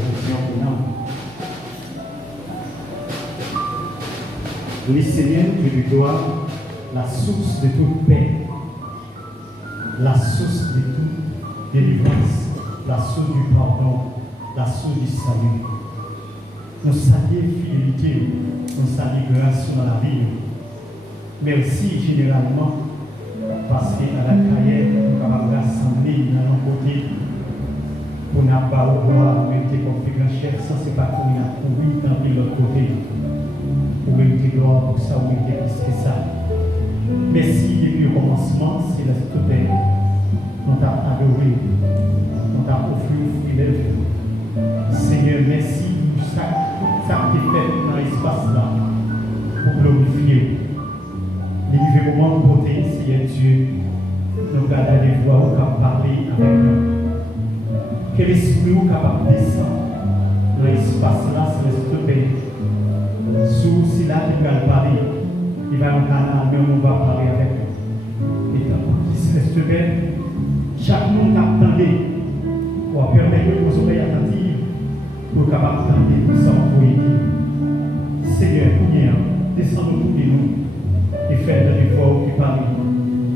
provision pour nous. Le Seigneur, je lui dois la source de toute paix, la source de toute délivrance, la source du pardon, la source du salut. Nous saluons fidélité, nous saluons grâce dans la vie. Merci généralement parce qu'à la carrière, nous sommes capables de rassembler dans nos côtés pour nous avoir le droit de mettre comme plus grand chef. Ça, c'est pas comme il a couru dans l'autre côté. Pour mettre gloire pour ça, ou mettre plus que ça. Merci depuis le commencement, c'est la toute belle. On t'a adoré, on t'a offert fidèle. Seigneur, merci pour ça qui est fait dans l'espace là, pour glorifier. Les moments de beauté, Seigneur Dieu, nous gardons des voix où nous parler avec nous. Que l'esprit est capable de descendre dans l'espace là, c'est le belle. Sous si là qui va parler, il va en canal, mais on va parler avec eux. Et tant que Céleste belle, chaque monde attendait pour permettre aux oreilles attentives pour capable d'entendre tout ça en dire. Seigneur, descendons-nous de nous et faites des fois qui parlent.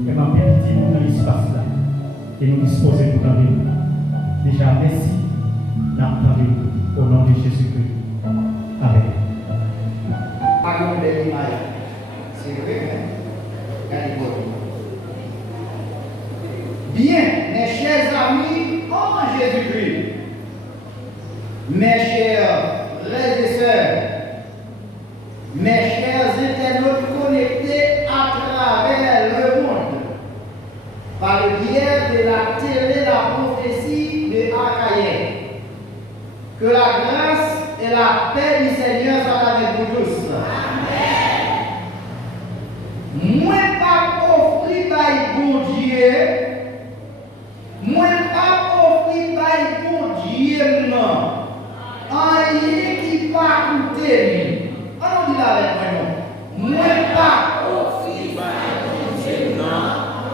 Et ma petite dans l'espace là. Et nous disposer pour t'entendre. Déjà, merci d'attendre au nom de Jésus-Christ. Amen. Pardon de l'image. C'est vrai, hein? Bien, mes chers amis en Jésus-Christ, mes chers frères et sœurs, mes chers internautes connectés à travers le monde, par le biais de la télé, la prophétie de Akaïe, que la grâce et la paix du Seigneur soient avec vous tous. Moi, pas offrir par bon Dieu. Moi, pas offrir par bon Dieu, non. Rien qui pas coûter. On dit là avec moi. Moi, pas offrir par bon Dieu, non.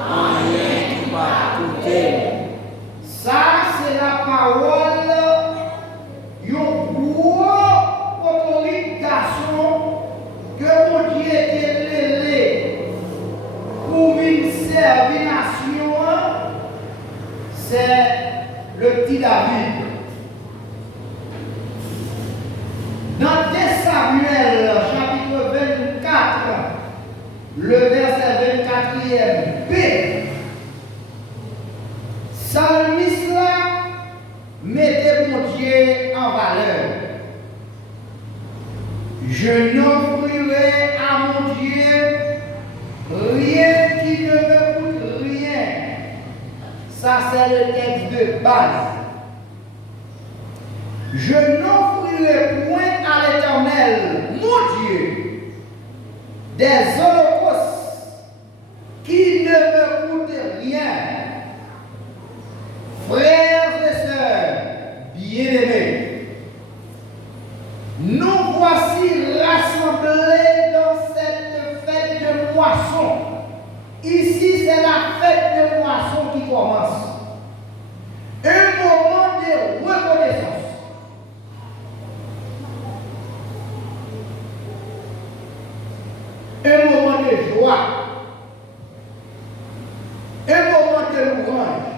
Rien qui pas coûter. Ça, c'est la parole. Yon gros autorisation que mon Dieu était lélé pour une servir nation, c'est le petit David. Dans 2 Samuel, chapitre 24, le verset 24e, B, Psalmiste là, mettez mon Dieu en valeur. Je n'offrirai à mon Dieu rien qui ne me coûte rien. Ça, c'est le texte de base. Je n'offrirai point à l'Éternel, mon Dieu, des holocaustes qui ne me coûtent rien. Frères et sœurs, bien-aimés, nous voici rassemblés dans cette fête de moisson. Ici, c'est la fête de moisson qui commence. Un moment de reconnaissance. Un moment de joie. Un moment de louange.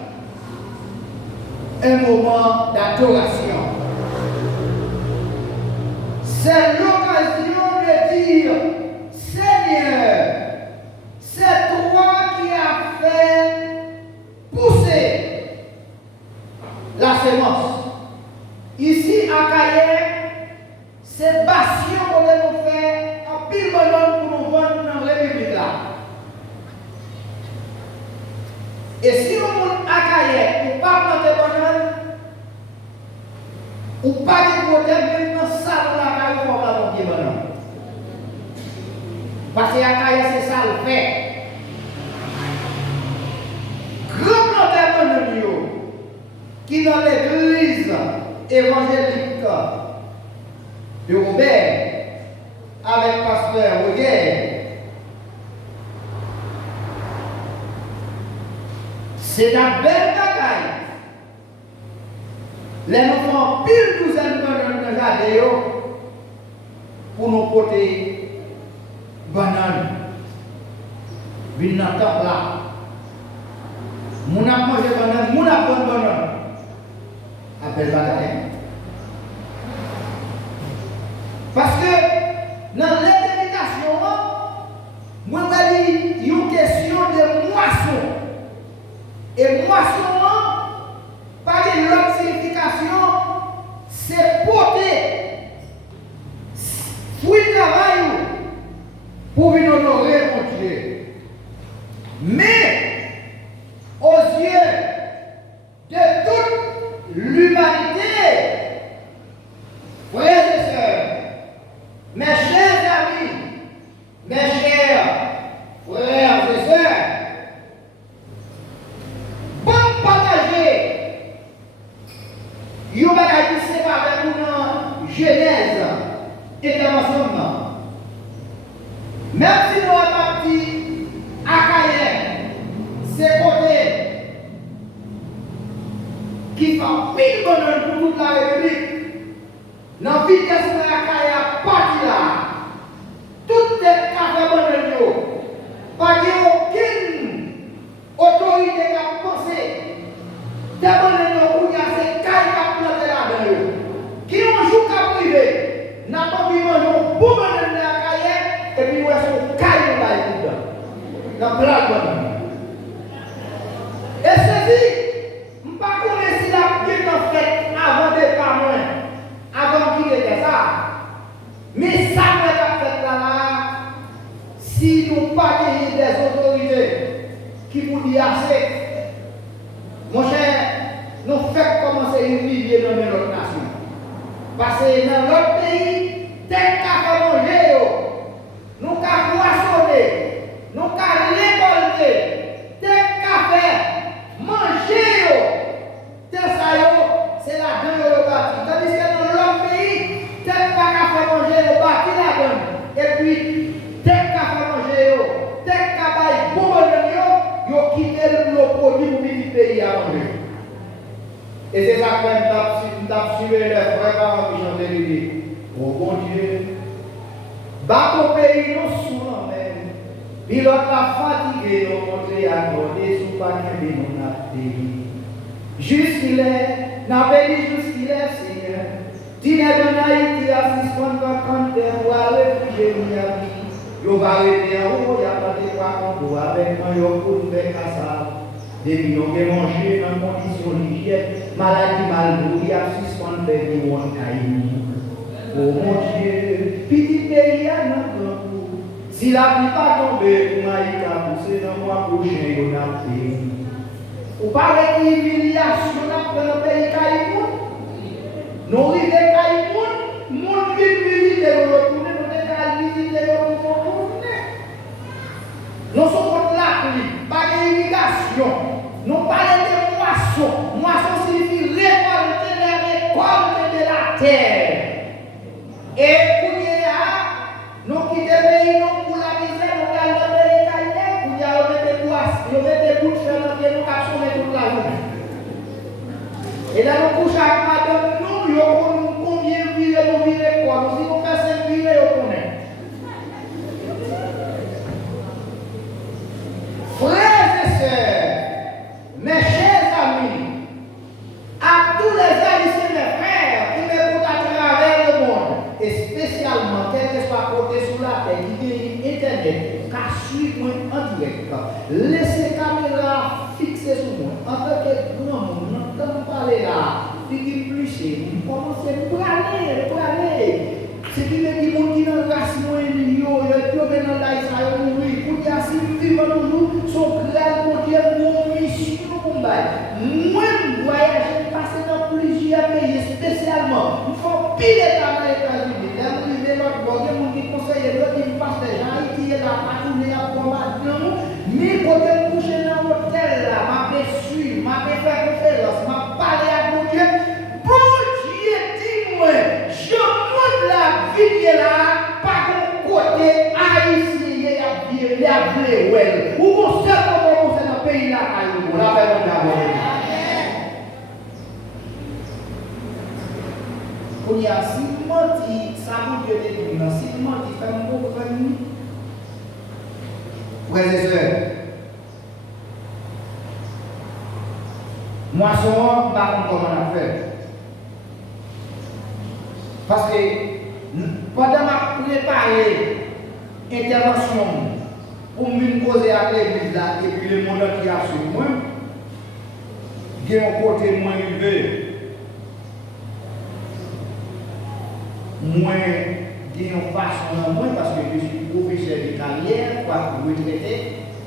Un moment d'adoration. C'est l'occasion de dire, Seigneur, c'est toi qui as fait pousser la semence. Ici à Cayenne, c'est bastion qu'on nous fait en pile bonhomme pour nous vendre dans la République là. Et si on monte à Cayenne, ou pas planter bonhomme, ou pas de problème, même dans ça, la Cayenne, il faut pas planter bonhomme. Parce qu'à Cayenne, c'est ça le fait. Grand planter bonhomme, qui dans l'église évangélique de Robert, avec pasteur Roger, c'est la belle bagaille. Les enfants pile douzaine de jardin pour nous porter banane. Vin dans temple là. Moun a mangé banane, moun a bon banane. Appelle bagaille. Parce que dans l'éducation, moi je dis une question de moisson. Et moisson, pas de l'autre signification, c'est porter fruit de travail pour venir honorer mon Dieu. Mais aux yeux de toute l'humanité, frères et sœurs, mes chers amis, mes chers frères et sœurs, bon partager, il y a des qui séparent nous dans Genèse intervention. Même si nous avons parti à Cayenne, c'est côté qui fait pile bonheur pour toute la République. Dans la vitesse de la Cayenne, parti là, toutes les cafés bonheur, pas aucune autorité qui a pensé. Des bonheur où il y a ces cailles qui ont planté là-dedans. Qui ont joué qu'à privé, n'a pas vu manger pour bonheur de la Cayenne, et puis nous avons cailles là-dedans. Dans plein de bonheur. Et c'est dit, je ne sais pas si la vie en fait avant de parler, avant qu'il était ça. Mais ça ne va pas faire là, si nous n'avons pas des autorités qui vous disent assez. Mon cher, nous faisons commencer une vie dans notre nation. Parce que dans notre pays, dès qu'on a manger, nous avons moissonné, nous avons récolté, dès qu'on a manger, c'est la donne au bâti. Tandis que dans l'autre pays, dès qu'on a manger, au bâti la donne. Et puis, dès qu'on a manger, dès qu'on a bon bonheur, ils quittent le produit pour le pays à manger. Et c'est ça que nous avons suivi les frères parents qui chantaient l'idée. Oh bon Dieu, bateau pays nous souvent même. Pilote a fatigué, nous montrer à côté, sous pas qu'il y a mon pays. Jusqu'il est, n'avait dit jusqu'il est, Seigneur. Dîner de Haïti à 6 points de pour réfugier mon vie. Yo va arrêter en haut, il n'y a pas de quoi qu'on doit avec moi, yo pour faire ça. Depuis nous avons mangé dans conditions d'hygiène, maladie malbouffe, il y a 6 points de vie en Haïti. Oh mon Dieu, petit pays à notre coup. Si la pluie pas tomber, pour Maïka pousser dans le mois prochain, on a fait. Vous parlez d'humiliation dans le pays Caïmoun? Nous vivons Caïmoun, nous vivons visiter, nous retournons, nous devons visiter, nous retourner. Nous sommes contre la pluie, pas d'irrigation. Nous parlons de moisson. Moisson signifie récolter les récoltes de la terre. Et pour nous quittons le pays pour la misère, nous allons dans le pays Caïmoun, pour y avoir des boissons, nous mettons des bouches dans le nous capsons toute la journée. Et là, nous couchons avec madame, nous, nous combien virer, nous virer quoi? Nous, si nous faisons 5 virer, nous connaissons. Frères et sœurs, mes chers amis, à tous les haïtiens, mes frères, qui m'écoutent à travers le monde, et spécialement, quel que soit côté sur la terre, qui vient Internet, qu'à suivre en direct, laissez la caméra fixée sur moi. En tant que grand monde, nous entendons parler là, qui plus c'est, nous commençons à braler. C'est qui veut dire que qui dans la race moins million, il y a dans la Israël mourir, pour dire si nous vivons toujours, son grave pour Dieu pour mission combat. Moi, voyager, passer dans plusieurs pays, spécialement, il faut pile dans les États-Unis. Là, vous vivez l'autre bord, il y a des conseillers, l'autre qui passe les gens, Haïti est là, pas tourner à combattre, mais quand vous couchez dans l'hôtel là, m'a suivre, m'a fait conférence, m'a parlé à mon Dieu. Bon Dieu, dis-moi, je monte la vie là, pas de côté haïtien, il y a blé, ouais. Ou on sait comment c'est dans le pays là, on l'a fait d'abord. Qu'on y a si menti, ça vous Dieu dit, si menti, fait un beau famille. Frères et sœurs, moisson, par contre, comment on a fait. Parce que pendant ma préparé intervention pour me poser à l'église là, et puis le monde qui a sur moi, j'ai un côté moins élevé. Moi, j'ai une façon en moins parce que je suis professeur de carrière, pas retraité,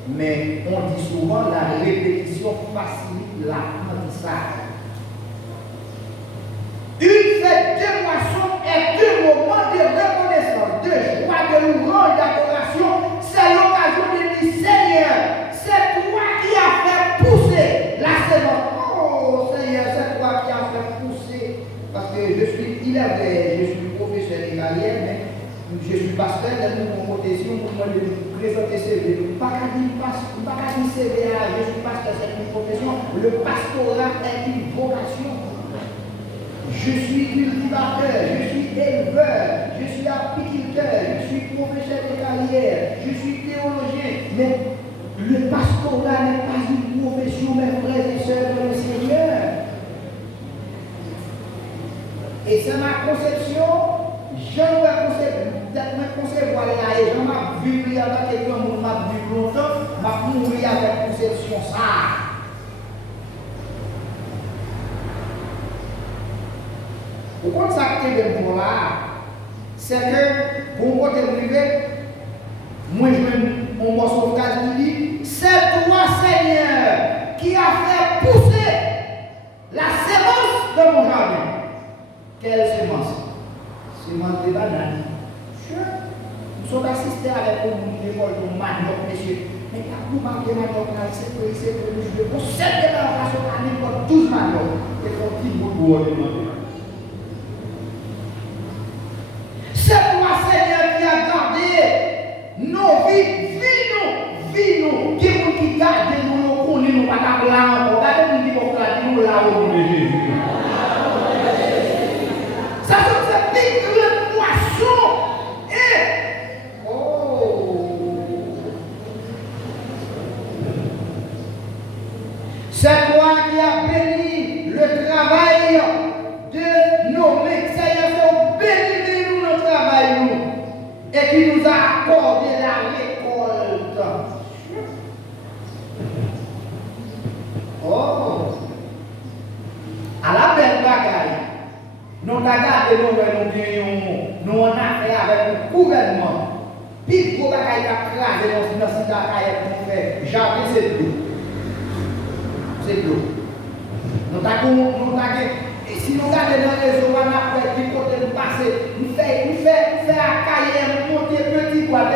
mais on dit souvent la répétition facilite l'apprentissage. Une fête de moisson est un moment de reconnaissance, de joie, de louange, d'adoration. C'est l'occasion de dire Seigneur, c'est toi qui as fait pousser la semence. Oh Seigneur, c'est toi qui as fait pousser. Parce que je suis professeur de carrière, mais je suis pasteur, de mon côté, si on peut me présenter CV. Pas qu'à dire CV, je suis pasteur, c'est une profession. Le pastorat est une vocation. Je suis cultivateur, je suis éleveur, je suis apiculteur, je suis professeur de carrière, je suis théologien. Mais le pastorat n'est pas une profession, mes frères et sœurs dans le Seigneur. Et c'est ma conception, je concevoir là, et je m'ai vécu avec quelqu'un qui m'a vécu longtemps, je m'ai mouru avec conception ça. Pourquoi ça qui est bon là, c'est que pour côté privé, moi je mon morceau de phrase qui dit c'est toi Seigneur qui a fait pousser la sémence de mon jardin. Quelle sémence? Sémence de banane. Nous sommes assistés avec l'école de manioc, monsieur. Mais quand vous marquez manioc là, c'est que je veux conserver la relation à n'importe 12 manioc. Et qu'on dit beaucoup de demander. C'est toi, Seigneur, qui a gardé nos vies, vie-nous, qui est qui garde nous, nous pas là encore. Regardez nous qui vont faire nous là au nom de Jésus. Ça c'est big grande moisson. Et c'est toi qui as béni le travail de nos mains. Seigneur, béni et qui nous a accordé la récolte. Oh! À la belle bagaille, nous avons gardé nous en affaire avec le gouvernement. Puis, pour bagaille qui a crasé dans cette bagaille qu'on fait, jamais c'est de l'eau. C'est de l'eau. Nous avons et si nous regardons dans les eaux, on a fait du côté de passer, nous faisons à cahier, nous monter petit poids,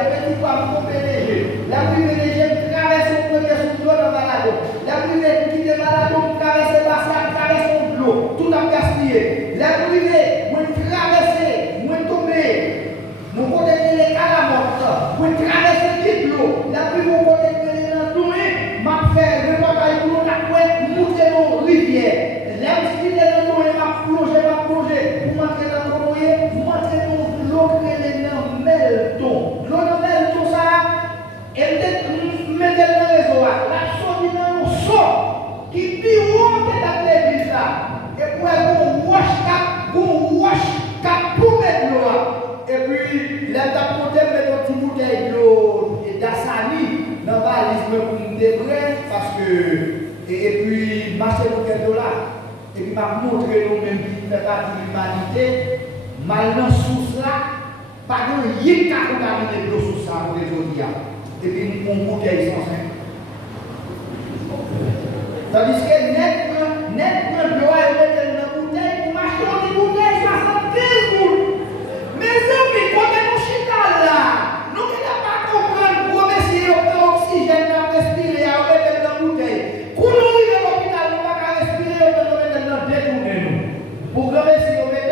pour pénéger. La pluie pénéger, nous traversons le premier sous l'eau dans le balado. La pluie qui est balado, nous traversons le bassin, nous traversons l'eau, tout a gaspillé. La pluie, nous traversons, nous tomber, nous côté les calamotes, nous traversons l'eau. La pluie, nous côté les tourner, m'a fait le bagaille pour nous monter nos rivières. Là où il est dans l'eau, il va plonger, pour montrer dans l'eau, pour montrer dans l'eau que les gens melton. L'eau de melton, ça, et peut-être mettre dans le réseau, la sonde dans le son, qui dit où est dans l'église là, et pour un wash cap pour mettre l'eau. Et puis, là, t'as porté mettre un petit bouteille d'eau d'assani dans la valise pour nous débrer, parce que, et puis, marcher pour quelques dollars. Et puis, m'a montré nous-mêmes qui fait partie de l'humanité, mal dans sous là, pas de rien qui a contaminé l'eau sous ça pour les autres. Et puis, on bouteille sans sein. Tandis que net de l'eau est mettre dans la bouteille pour m'acheter une bouteille 75 gouttes. Mes amis, quand on est chita là, nous ne pouvons pas comprendre pour essayer d'oxygène à respirer à mettre dans la bouteille. Pour nous arriver à l'hôpital, nous ne pouvons pas respirer, on peut mettre dans la détourner. Pour remercier, on met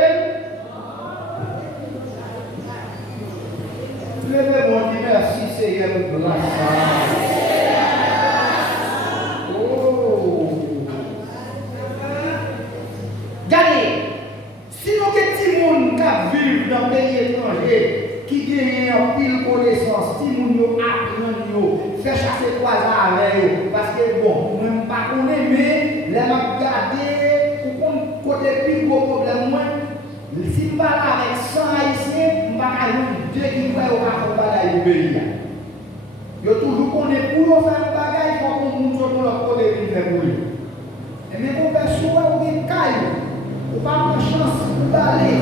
levez-moi, dis merci Seigneur pour la grâce. Oh! vivre dans un pays étranger, qui gagne en pile connaissance, si nous apprenons, faire chasser croisade avec eux, parce que bon, même pas qu'on est, mais les regarder, pour qu'on côté plus gros problème, si je parle avec 100 haïtiens, je ne vais pas deux qui vont faire un bagage du pays. Yo toujours connaît pour faire un bagage, il faut qu'on montre sur leur côté de faire pour lui. Mais pour faire souvent, on est caillou. On pas de chance pour aller.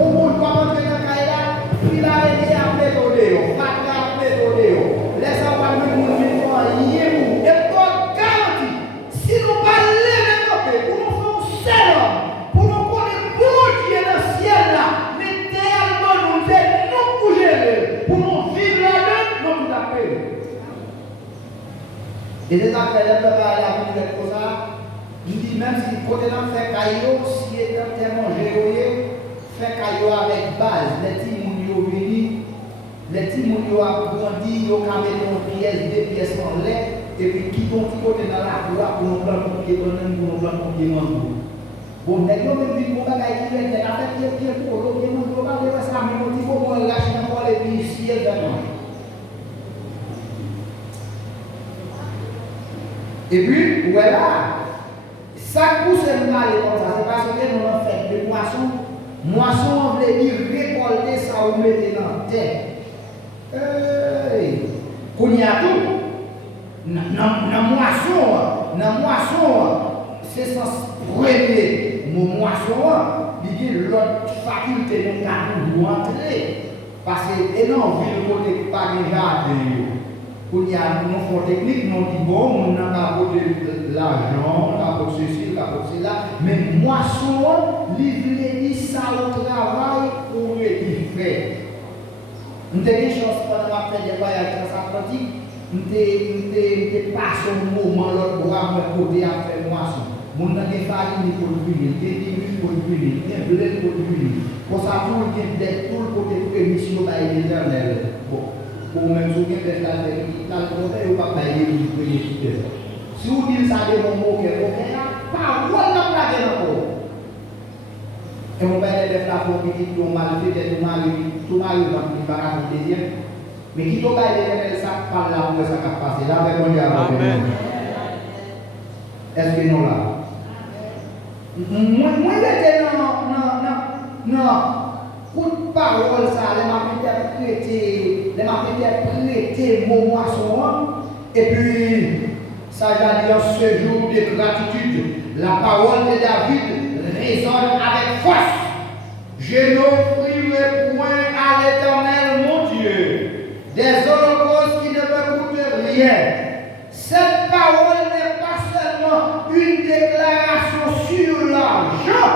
On ne pas rentrer dans le caillou, puis la aide à méthoder, pas à méthoder. Laisse avoir le monde qui font rien. Et pour garantir, si nous pas lever pour nous faire un seul homme, pour nous connaître bon Dieu dans le ciel là, littéralement nous faire nous bouger, pour nous vivre là-dedans, nous tout à fait. Et les affaires, les peuples à la vie comme ça, nous disons même si côté là fait caillou, si est tellement géré, fait caillou avec base, les petits mounios venus, les petits mounios a grandi, ils ont mis une pièce, deux pièces en lait, et puis qui vont côté dans la cour pour nous prendre pour qu'ils donnent pour nous prendre pour qu'ils mangent. Bon, les gens même disent, bon, bagaille qui vient, la fête qui est pour l'eau, qui mange, on va faire ça, mais on dit, bon, on lâche encore les puis ici et là. Et puis, voilà, ça pousse le mal comme ça, c'est parce que nous avons fait des moissons. Moisson, on veut dire récolter ça ou mettre dans la terre. Qu'on y a tout. Dans la moisson, c'est sans premier moisson, il dit l'autre faculté de nous entrer. Parce que non, ville côté pas déjà pour y a une fonds technique, nous dit bon, on n'a pas de l'argent, on n'a pas de ceci, on n'a pas de cela, mais moisson, livrer ça au travail pour le faire. Nous avons des choses pendant la faire des voyages transatlantiques, nous avons passé un moment l'autre bois pour côté à faire moisson. Nous avons des farines pour le l'huile, des légumes pour le l'huile, des blés pour le l'huile. Pour ça, tout le côté pour émission de l'éternel. Ou même si vous avez fait la côté, vous ne pouvez pas payer le prix. Si vous dites ça de mon mot, il n'y a pas de plague encore. Et on va aller faire la faute qui dit mal fait, tout mal dans le barrage de désir. Mais qui doit aller ça par là où ça va passer. Là, on va aller. Est-ce que nous là? Moi, j'étais non. Coup de parole, ça, les m'a prêté mon moisson, et puis, ça va dire ce jour de gratitude. La parole de David résonne avec force. Je n'offrirai point à l'Éternel mon Dieu des holocaustes qui ne me coûtent rien. Cette parole n'est pas seulement une déclaration sur l'argent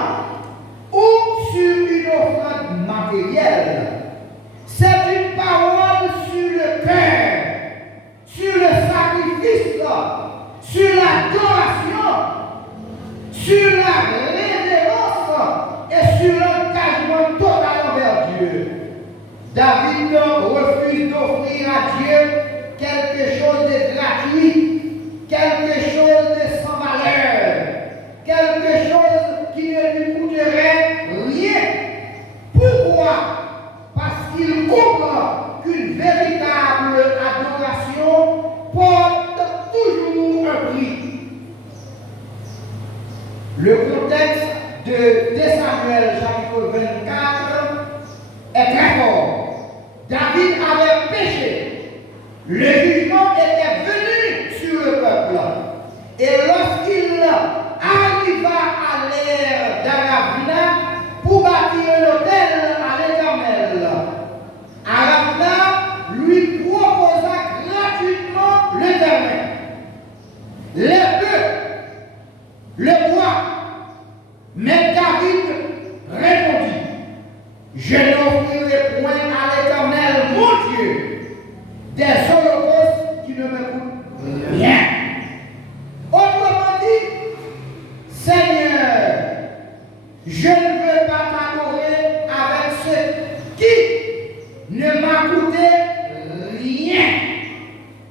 ou sur une offrande matérielle. C'est une parole sur le cœur, sur le sacrifice, sur l'adoration, sur la révérence et sur l'engagement total envers Dieu. David refuse d'offrir à Dieu quelque chose de gratuit, quelque chose de sans valeur, quelque chose qui ne lui coûterait rien. Pourquoi? Parce qu'il comprend qu'une véritable adoration porte toujours un prix. Le contexte de 2 Samuel chapitre 24 est très fort. David avait péché. Le jugement était venu sur le peuple. Et lorsqu'il arriva à l'ère d'Aravna pour bâtir un autel à l'Éternel, Aravna lui proposa gratuitement le terrain, les bœufs, le bois. Mais David répondit: je n'offrirai point à l'Éternel mon Dieu des holocaustes qui ne me coûtent rien. Autrement dit, Seigneur, je ne veux pas t'adorer avec ce qui ne m'a coûté rien.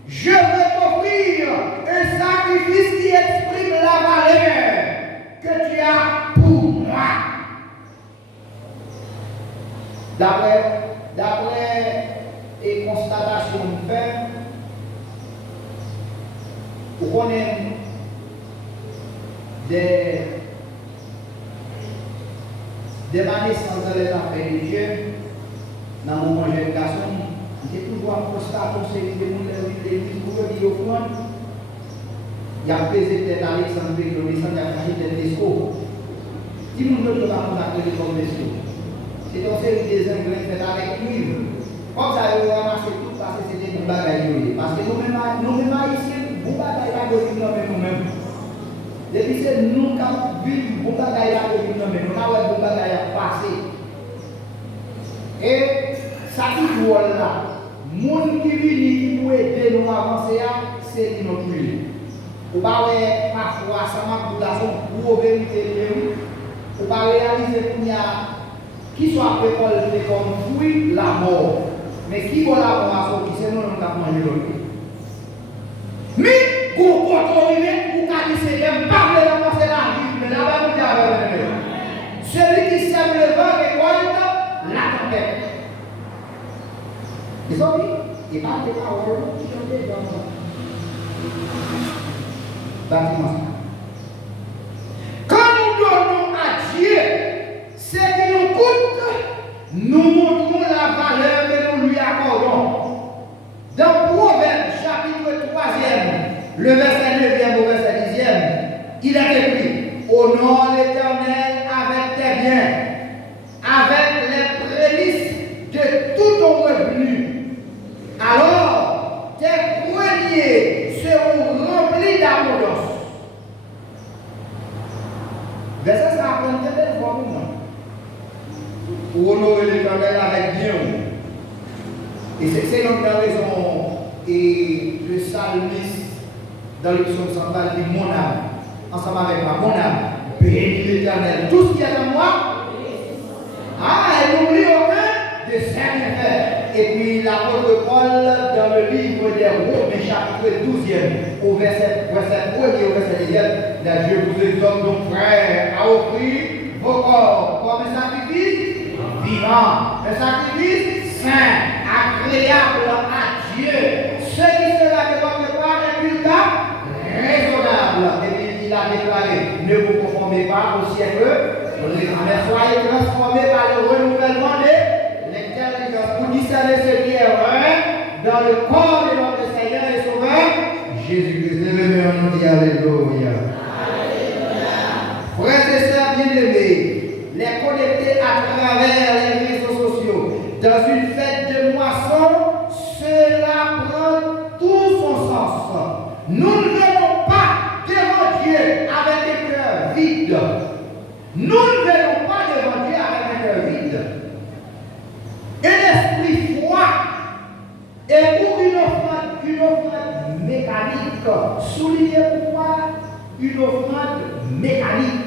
Je veux t'offrir un sacrifice qui exprime la valeur que tu as pour moi. D'après les constatations faites, on connaît des naissances dans les affaires de Dieu, dans mon congélation, j'ai toujours un constat pour ceux qui ont l'église pour dire au fond, il y a pesé tête Alexandre Béglonissant, il y a fait tête Tesco. Si nous ne pouvons pas contacter les commerciaux, c'est une série des Anglais faits avec cuivre. Comme ça, ils ont ramassé tout parce que c'était une bagaille. Parce que nous-mêmes haïtiens, nous bagaille là de nous-mêmes. Depuis que nous vivons, nous bagaille là de nous-mêmes. Nous avons une bagaille à passer. Et ça qui joue là, les gens qui viennent qui nous aider nous avancer, c'est notre vie. Ou pas parfois ça m'a pour la son pour vérité ou pas réaliser qu'il y a qui soit récolté comme fruit la mort. Mais qui va la mort à sortir, c'est nous qui avons mangé l'autre. Mais pour contrôler, pour qu'à c'est parler de c'est la vie, mais là-bas nous avons celui qui sème le vent récolte la tempête. Ils ont dit, il parle de paroles qui chantent dans le bâtiment. Quand nous donnons à Dieu ce qui nous coûte, nous montrons la valeur que nous lui accordons. Dans Proverbe chapitre 3, le verset 9 au verset 10, il est écrit: honore l'Éternel avec tes biens, avec les prémices de tout ton revenu. Alors, tes greniers seront remplis d'abondance. Verset ça apprend de belles fois pour moi. Pour honorer l'Éternel avec bien. Et c'est donc la raison, et le psalmiste dans le psaume central dit: mon âme, ensemble avec moi, mon âme, bénis l'Éternel. Tout ce qui est en moi, et n'oublie aucun de ses bienfaits. Et puis l'apôtre Paul, dans le livre des Romains, chapitre 12, au verset 1er, au verset 10, là, je vous exhorte donc, frères, à offrir vos corps comme un sacrifice vivant, un sacrifice saint, agréable à Dieu, ce qui sera de votre part un culte raisonnable. Et puis il a déclaré: ne vous conformez pas au siècle, mais soyez transformés par le renouvellement de l'intelligence pour discerner ce qui est vrai dans le corps de notre Seigneur et Sauveur Jésus-Christ. Levez un nom, alléluia. Frères et sœurs bien-aimés, les connecter à travers les réseaux sociaux dans une fête de moisson, cela prend tout son sens. Nous ne venons pas devant Dieu avec un cœur vide. Nous ne venons pas devant Dieu avec un cœur vide. Un esprit froid et pour une offrande mécanique. Soulignez pourquoi une offrande mécanique.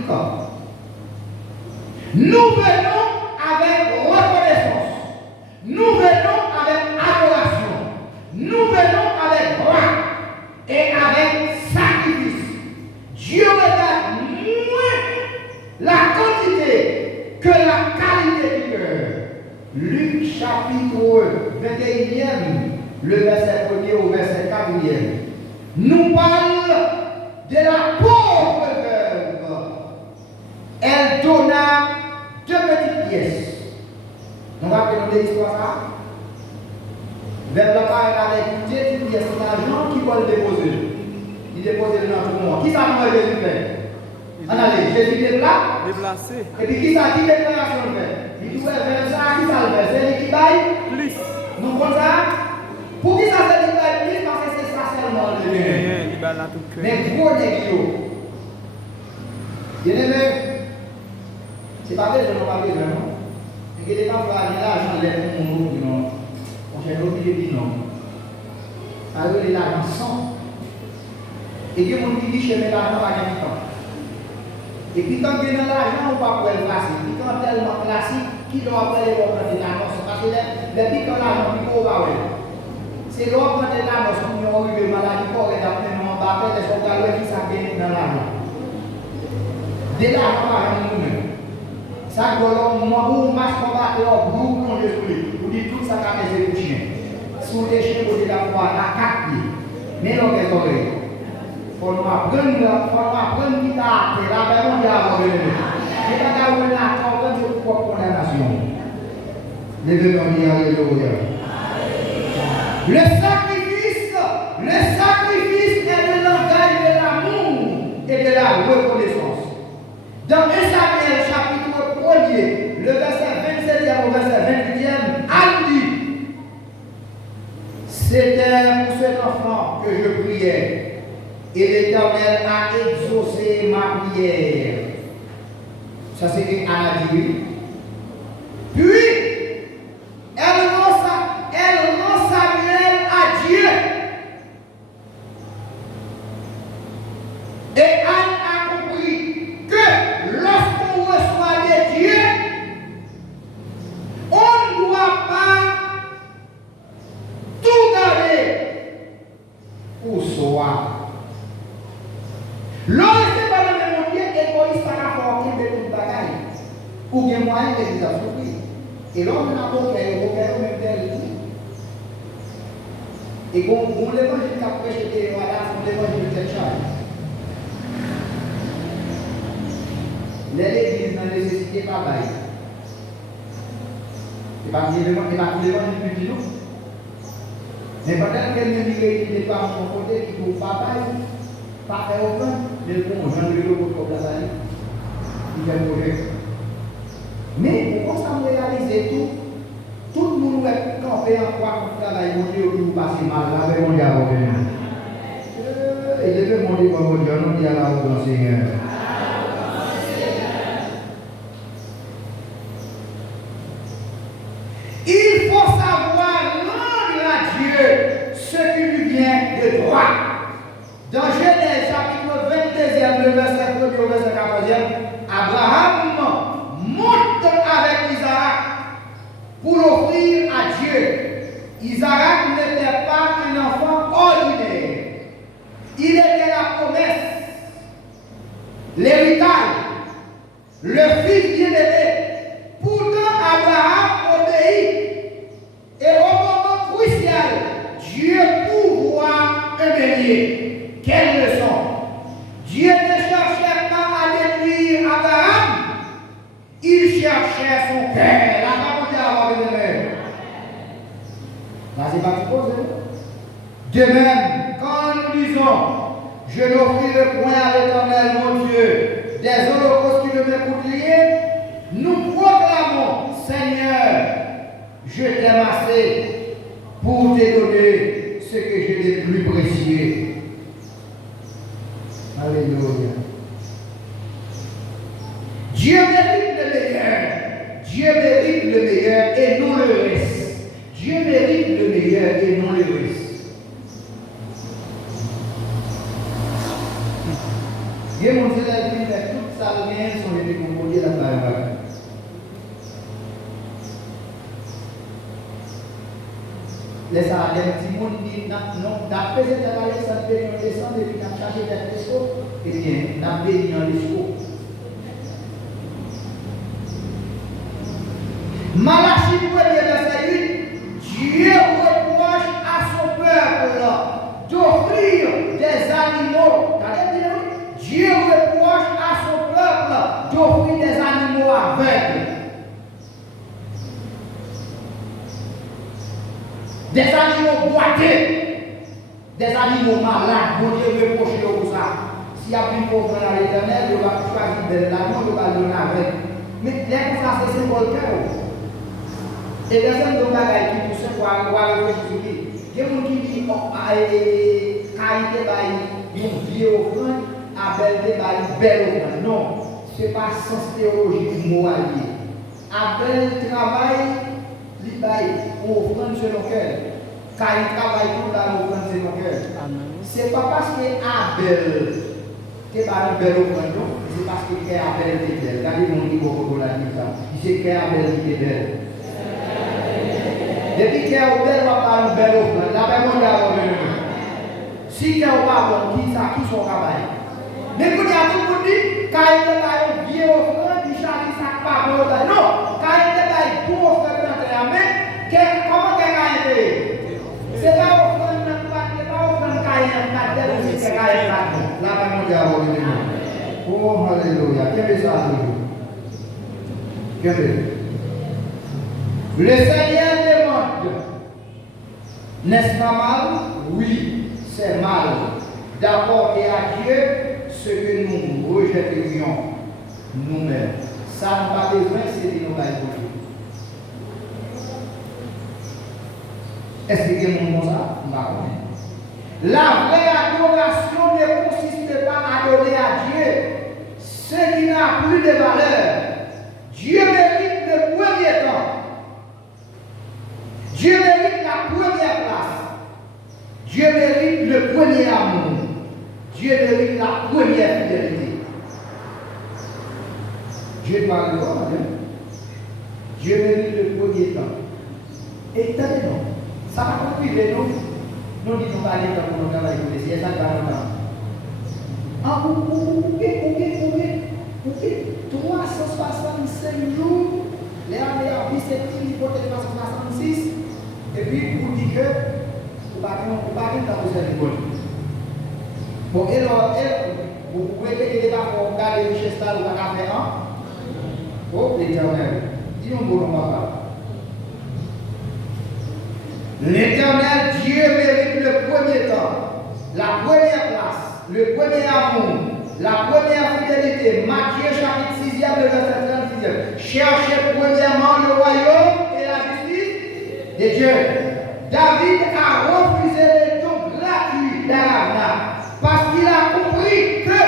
Nous venons avec reconnaissance. Nous venons avec adoration. Nous venons avec roi et avec sacrifice. Dieu regarde moins la quantité que la qualité du cœur. Luc chapitre 21, le verset 1er au verset 4e, nous parle de la pauvre veuve. Elle donna 2 petites pièces. On va prendre l'histoire ça. Vers la part avec 2 petites pièces d'argent qui va le déposer. Il dépose dans tout le monde. Qui ça nous Jésus fait? On allait, Jésus déplacé. Et puis qui ça dit déclaration fait? Il dit ouais, vers ça, qui ça le fait? C'est lui qui baille? Plus. Nous comprenons ça? Pour qui ça se dit plus? Parce que c'est ça seulement le bien. Mais gros négio. Bien aimé, c'est pas vrai, je n'ai pas besoin, non? Et que les gens vont aller là, j'en ai pour mon nom, non? On cherche l'autre qui dit non. Alors, il est là, il sent. Et que mon qui dit chez mes l'argent, pas de temps. Et puis quand il y a l'argent, on va pouvoir le passer. Puis quand tellement classique, qui doit appeler l'offre de l'annonce? Parce que les piquants l'argent, puis qu'on va voir. C'est l'offre de l'annonce pour nous arriver maladie, pour les appeler, on va appeler les soldats qui s'appellent dans l'argent. Dès l'argent, nous-mêmes. Ça, moi, où on marche combattre, groupe, on à 4 pieds. Mais non, qu'est-ce qu'on fait? Faut nous apprendre qui t'a fait la paix mondiale avant de venir. Et quand on a accordé notre propre condamnation. Levez-moi bien, alléluia. Le sacrifice est le langage de l'amour et de la reconnaissance. Dans 1 Samuel chapitre 1er, le verset 27e au verset 28e, Anne dit, c'était pour cet enfant que je priais, et l'Éternel a exaucé ma prière. Ça c'est que Anne a dit. Puis, elle rend Samuel à Dieu. Et Anne a compris que lorsqu'on reçoit de Dieu, on ne doit pas tout garder pour soi. Lorsque c'est pas le même Dieu, égoïste par rapport à tout bagaille, ou bien moyen de les souffrir. Et l'homme n'a pas fait, il faut même tel. Et quand on l'évangile qui a prêché des voilà, on l'évangile de cette charge. L'église n'a nécessité pas bail. Et pas l'évangile plus dit non. Mais peut-être qu'elle ne dit pas mon côté qui ne pas bail, pas faire aucun, mais le conjoint de l'autre pour la balle, il fait le projet. Mais pour ça nous réaliser tout le monde est campé en croix pour travailler, mon Dieu, qui vous passe mal, là, avec mon Dieu, et je vais mon Dieu, mon Dieu, non, Dieu, là, au grand Seigneur. Il faut savoir rendre à Dieu ce qui lui vient de droit. Dans Genèse chapitre 22, le verset 1 au verset 14, Abraham monte avec Isaac pour l'offrir à Dieu. Isaac n'était pas un enfant ordinaire. Il était la promesse, l'héritage, le fils bien-aimé. Pourtant, Abraham obéit. Et au moment crucial, Dieu pourvoit un bélier. Quelle leçon! Dieu ne cherchait pas à détruire Abraham. Il cherchait son cœur. La parole de avoir de même. Là, c'est pas supposé. De même, quand nous disons, je n'offrirai point à l'Éternel, mon Dieu, des holocaustes qui ne m'écouteraient, nous proclamons, Seigneur, je t'aime assez pour te donner ce que j'ai de plus précieux. Alléluia. Dieu mérite le meilleur. Dieu mérite le meilleur et non le reste. Dieu mérite le meilleur et non le reste. Dieu m'a dit la vie, mais toute sa vie sont les décomposés dans la vague. Les Arabes, si mon dit non, d'après cette année, ça fait une descente et puis on a cherché des télescopes, eh bien, on a béni dans les scope. Malachie 1er verset 8, Dieu reproche à son peuple d'offrir des animaux. Dieu reproche à son peuple d'offrir des animaux aveugles. Des animaux boités, des animaux malades, mon Dieu reproche pour ça. S'il y a plus de pauvres à l'Éternel, il va choisir de l'animal, il va le donner avec. Mais les ça c'est symbole cœur. Et les gens de bagaille qui poussent pour avoir le Jésus. Il y a des gens qui disent, qualité bail, une vieille offrande, Abel de bail, belle offrande. Non, ce n'est pas sens théologique moralier. Abel travaille. Il offrande selon cœur. Car il travaille pour la offrande selon cœur. Ce n'est pas parce que Abel est une belle offrande, c'est parce que Abel est belle. Regardez mon livre pour la dire ça. Il sait qu'Abel est belle. Depuis qu'Abel va pas une belle offrande, la même chose. Si Abel n'est pas bon, qui sont travail? Mais quand il y a tout le monde dit, quand il est là, il vient offrande, il charge sa parole. Non, quand il est là, il pour offrande. Comment quelqu'un est? C'est pas offrande Oh, alléluia. Quel est ça, alléluia? Le Seigneur demande, n'est-ce pas mal? Oui, c'est mal d'apporter à Dieu ce que nous rejetterions nous-mêmes. Ça n'a pas besoin, c'est de nous bailler. Est-ce que vous avez ça? La vraie adoration ne consiste pas à adorer à Dieu ce qui n'a plus de valeur. Dieu mérite le premier temps. Dieu mérite la première place. Dieu mérite le premier amour. Dieu mérite la première fidélité. Dieu parle de quoi, madame? Dieu mérite le premier temps. Et attendez-nous, ça va compliquer nous. Nous disons pas aller dans le travail pour les ça va longtemps. Ah, ok. 365 jours, les années à 17 hypothèses 366, et puis vous dites que vous ne pouvez pas dans vous êtes bon. Bon, et alors, vous pouvez être d'accord pour garder les richesses là, vous ne pouvez pas faire un. Oh, l'Éternel, dis-nous bon, on va pas. L'Éternel Dieu mérite le premier temps, la première place, le premier amour, la première fidélité. Matthieu chapitre 6, verset 36. Cherchez premièrement le royaume et la justice de Dieu. David a refusé le don gratuit d'Arabna parce qu'il a compris que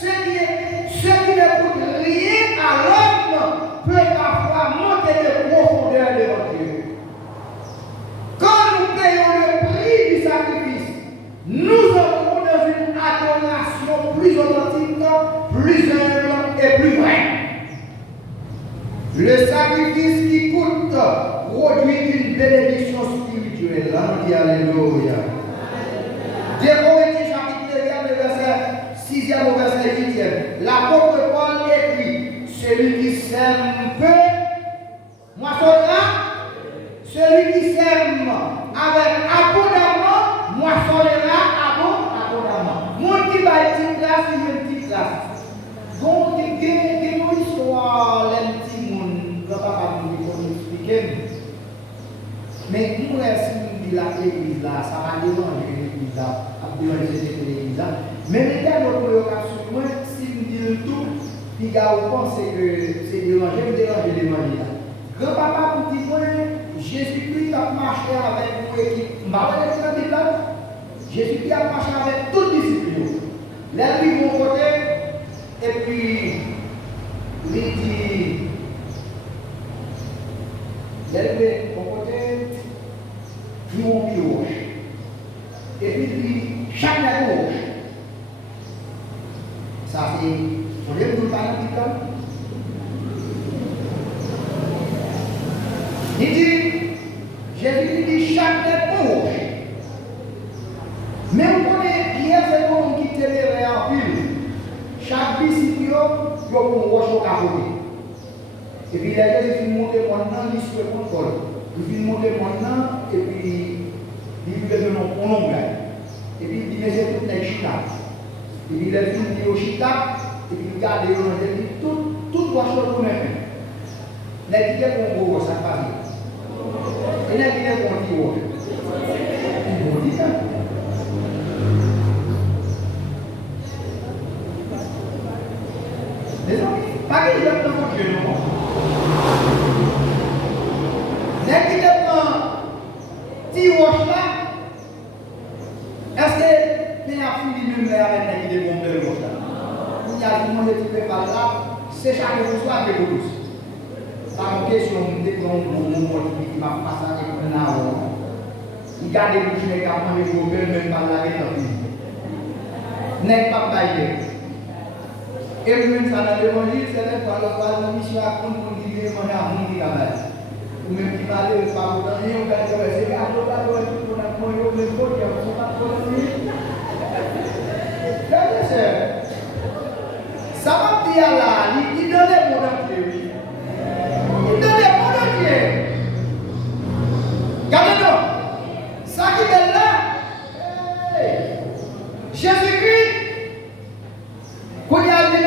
ce qui ne coûte rien à l'homme peut parfois monter de profondeur devant Dieu. Quand nous payons le prix du sacrifice, nous entrons dans une adoration plus authentique, plus humble et plus vraie. Le sacrifice qui coûte produit une bénédiction spirituelle. Là, on dit alléluia. 2 Corinthiens chapitre 9, verset 6e au verset 8e. L'apôtre Paul écrit, celui qui sème peu, moissonnera. Celui qui sème avec abondamment, moissonnera abondamment. Mon qui va être une classe, il veut une petite classe. Donc, il y a une histoire, les petits monde, le papa nous expliquer. Mais nous, si l'église là, ça va déranger l'église là, l'église là. Mais les gars, nous sur moi, si nous disons tout, les gars, vous pensez que c'est déranger l'évangile là. Grand-papa, pour dire, Jésus-Christ a marché avec une équipe. Jésus-Christ a marché avec tous les disciples. Là, lui, mon côté, et puis, il dit, là, mon côté, ils vont roche. Et puis, il dit, chaque roche. Ça, c'est, on lève tout le temps, il dit, Jésus dit chaque époque. Mais on connaît Pierre, c'est comme qui télérait en pile. Chaque disciple, il y a un roche au capoté. Et puis il a dit, il monte maintenant, il se contrôle. Il monte maintenant, et puis il veut donner un long. Et puis il dit, mais c'est tout les chita. Et puis il a dit au chita, et puis il garde le long, il dit, tout roche au même. Il a dit, qu'on gros, ça passe. Et là, il est bon, il bon, il dit ça. Les amis, pas qu'il y a de mon Dieu, non. Là, il est bon, petit roche là. Est-ce que les affaires lui-même là, avec les bombes de roche là? Il y a tout le monde qui fait par là, c'est chaque fois que vous tous. Par question de qui m'a passé avec un an. Il garde les bouches, mais quand on est même pas la vie. N'est pas baillé. Et même ça dans l'évangile, c'est là pour la mission à compte pour dire qu'on a un qui travaille. Ou même qui parle de pas autant, on va dire c'est à tout à l'heure pour la moyo le faut qu'il faut pas trop ça va dire là, il donne le monde entier, oui. Il donne le monde entier. Regardez-nous. Ça qui est là, Jésus-Christ, quand il a dit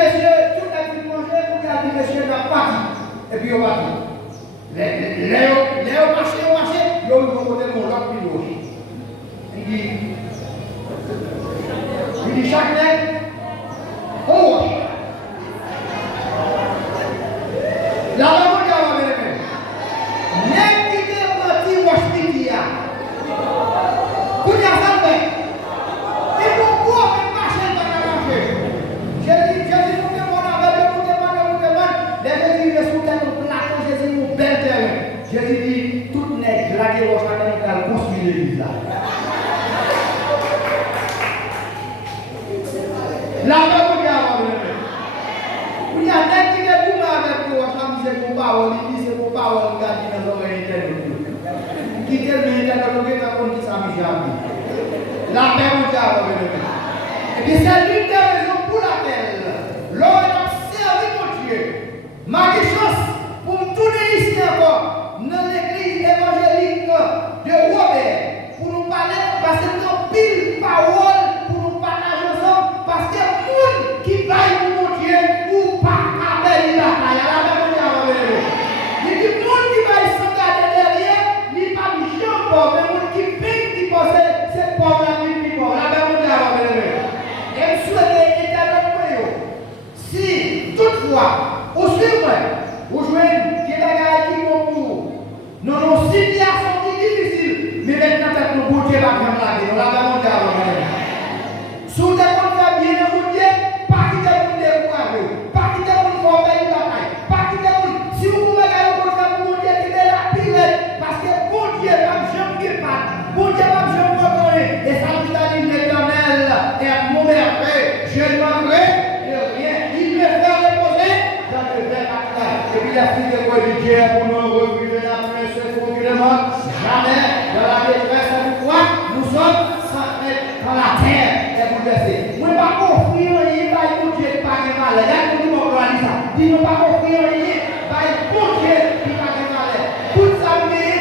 chaque nègre, oh, la maman qui a bien nègre qui te prend Washington, qu'on y a ça fait. Et pourquoi on marche dans la marche? Jésus, nous demande avec nous demande, les Jésus sont dans plateau, Jésus nous bel terrain. Jésus dit, tout nègre, la guerre, on va construire l'église là. La parole il y a des qui ne boum avec vous, on dit c'est mon parole, il dit c'est mon parole, il dit dans l'oreille interne. Qui te met dans l'oreille interne qui s'amuse à lui. La parole et puis c'est l'une des raisons pour laquelle l'homme a servi mon Dieu. Ma chance pour me tourner ici encore dans l'église évangélique de Robert pour nous parler, parce que nous avons pile parole pour nous partager ensemble, parce que le monde qui vaille pour mon Dieu ou pas avec la bataille. Il dit le monde qui vaille sans garder derrière, il n'est pas méchant pauvre, mais le monde qui peine, qui possède, c'est pauvre la vie qui pauvre. Et je souhaite éternellement, si toutefois, au suivant, vous jouez des bagages qui vont pour nous, nos situations qui sont difficiles, mais maintenant, nous bon Dieu va bien la vie. Nous l'avons dit avant. Sous des comptes bien de Dieu, pas quitter le monde découragé, pas quitter le monde pour faire une bataille, pas quitter le monde. Si vous pouvez gagner le monde, bon Dieu qui est la pile, parce que bon Dieu va jamais qui pas, bon Dieu va jamais reconnaître. Et ça nous a dit l'éternel est mon merveille, je ne manquerai de rien. Il me fait reposer dans le vrai bataille. Et puis la fille de Dieu pour nous refuser la presse tranquillement, jamais dans la détresse du quoi nous sommes sans être dans la terre. Moi, je ne vais pas offrir rien, pour Dieu qui pas de valeur. Dis-nous pas offrir rien, pour Dieu qui pas de valeur. Tout ça,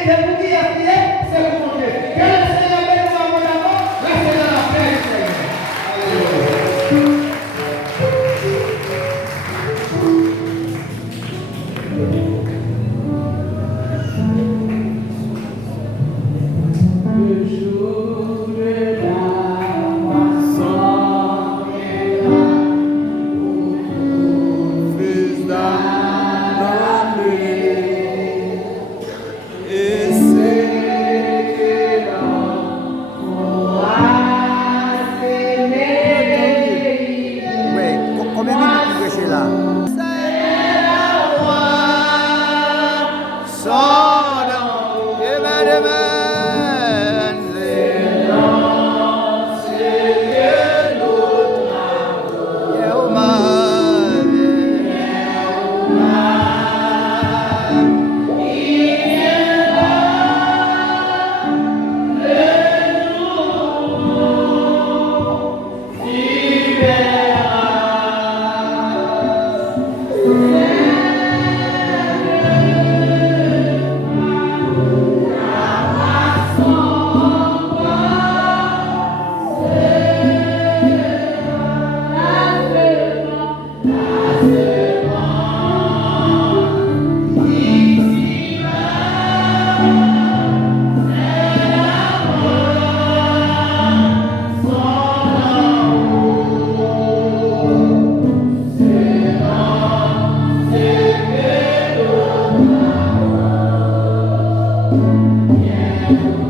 c'est pour qui est, c'est pour Dieu. Que le Seigneur bénisse abondamment, restez dans la paix du Seigneur. Yeah.